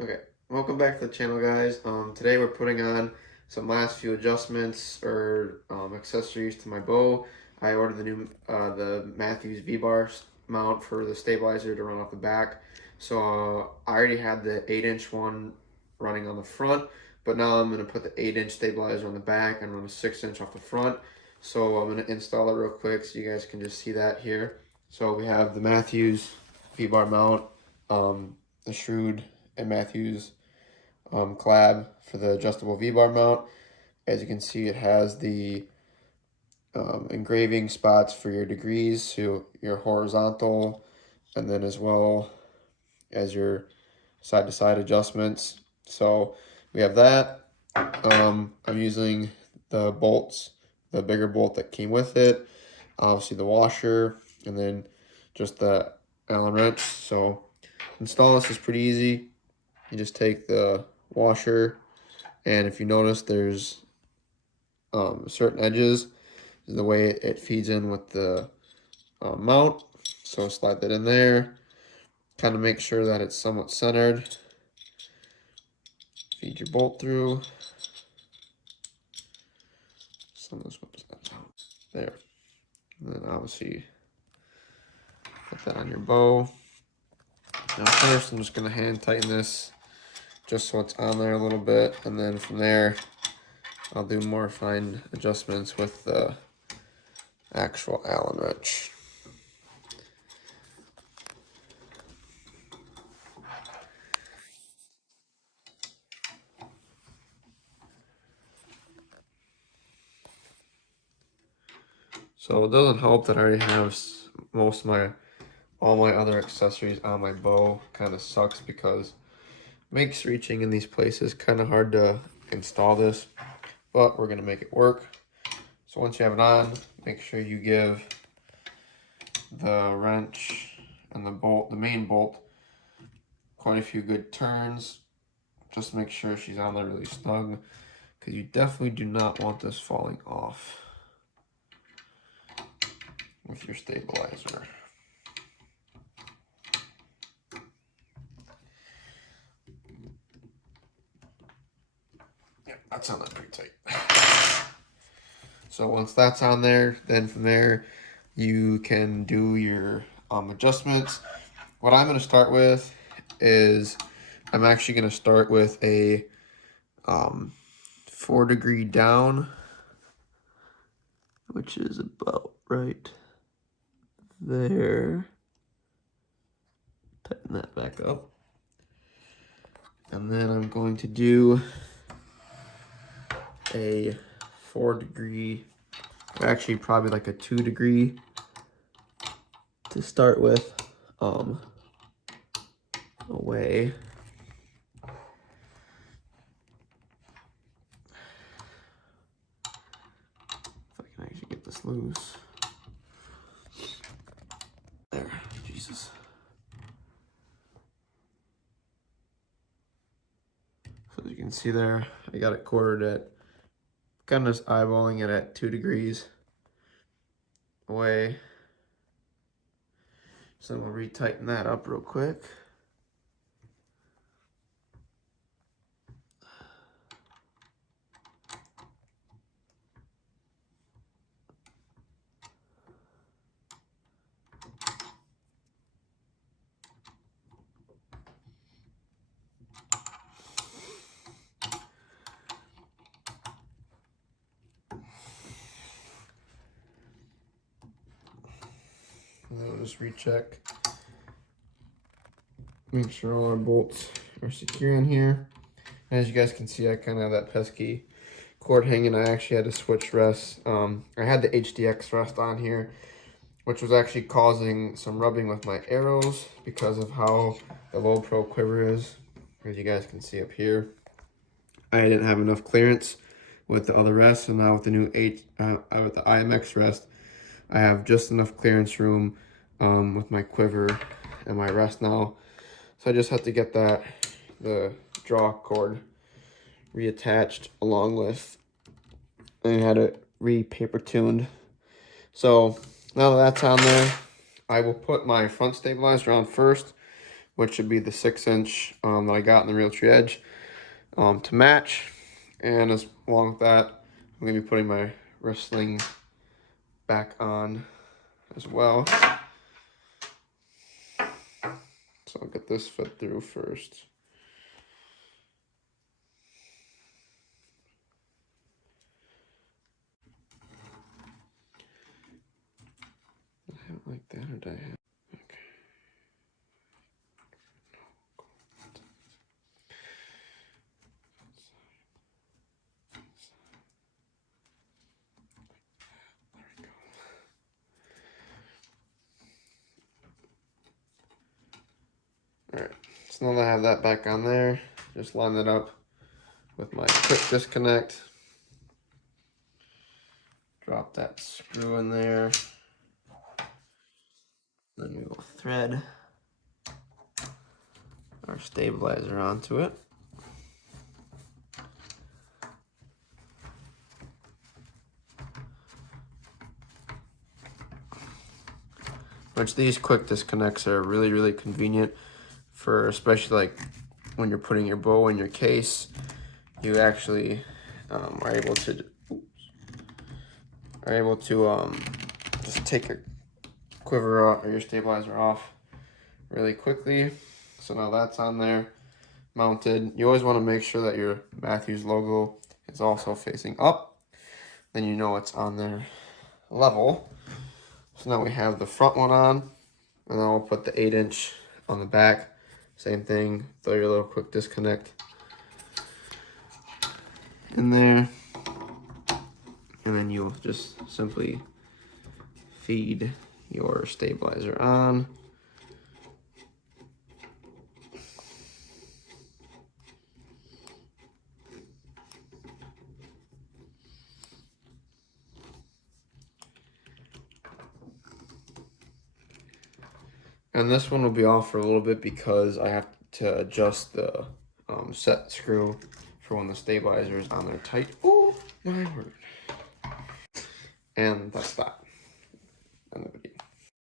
Okay, welcome back to the channel, guys. Today we're putting on some last few adjustments or accessories to my bow. I ordered the Mathews V-bar mount for the stabilizer to run off the back. So I already had the 8-inch one running on the front, but now I'm going to put the 8-inch stabilizer on the back and run a 6-inch off the front. So I'm going to install it real quick so you guys can just see that here. So we have the Mathews V-bar mount, the Shrewd and Mathews collab for the adjustable V-bar mount. As you can see, it has the engraving spots for your degrees, so your horizontal, and then as well as your side-to-side adjustments. So we have that. I'm using the bolts, the bigger bolt that came with it, obviously the washer, and then just the Allen wrench. So install this is pretty easy. You just take the washer, and if you notice, there's certain edges, the way it feeds in with the mount. So slide that in there, kind of make sure that it's somewhat centered. Feed your bolt through. Some of this one's out. There. And then obviously put that on your bow. Now first I'm just going to hand tighten this just so it's on there a little bit, and then from there I'll do more fine adjustments with the actual Allen wrench. So it doesn't help that I already have all my other accessories on my bow. Kind of sucks because it makes reaching in these places kind of hard to install this, but we're gonna make it work. So once you have it on, make sure you give the wrench and the bolt, the main bolt, quite a few good turns. Just make sure she's on there really snug, because you definitely do not want this falling off with your stabilizer. Yeah, that's on there pretty tight. So once that's on there, then from there you can do your adjustments. What I'm going to start with is I'm actually going to start with a 4-degree down, which is about right there. Tighten that back up. And then I'm going to do a 4-degree, actually probably like a 2-degree to start with, away. If I can actually get this loose. There, Jesus. So as you can see there, I got it quartered at, kind of just eyeballing it at 2 degrees away. So we'll retighten that up real quick. And then we'll just recheck. Make sure all our bolts are secure in here. And as you guys can see, I kind of have that pesky cord hanging. I actually had to switch rests. I had the HDX rest on here, which was actually causing some rubbing with my arrows because of how the low pro quiver is. As you guys can see up here, I didn't have enough clearance with the other rests, and now with the new with the IMX rest, I have just enough clearance room with my quiver and my rest now. So I just have to get the draw cord reattached along with, and I had it re-paper tuned. So now that that's on there, I will put my front stabilizer on first, which should be the 6-inch that I got in the Realtree Edge to match. And as along with that, I'm going to be putting my wrestling back on as well. So I'll get this fit through first. I have it like that, or do I have? Okay. Alright, so now that I have that back on there, just line that up with my quick disconnect. Drop that screw in there. Then we will thread our stabilizer onto it. Which these quick disconnects are really, really convenient for, especially like when you're putting your bow in your case. You actually are able to just take your quiver off or your stabilizer off really quickly. So now that's on there, mounted. You always want to make sure that your Mathews logo is also facing up. Then you know it's on there level. So now we have the front one on, and then we'll put the 8-inch on the back. Same thing, throw your little quick disconnect in there, and then you'll just simply feed your stabilizer on. And this one will be off for a little bit because I have to adjust the set screw for when the stabilizer is on there tight. Oh my word. And that's that.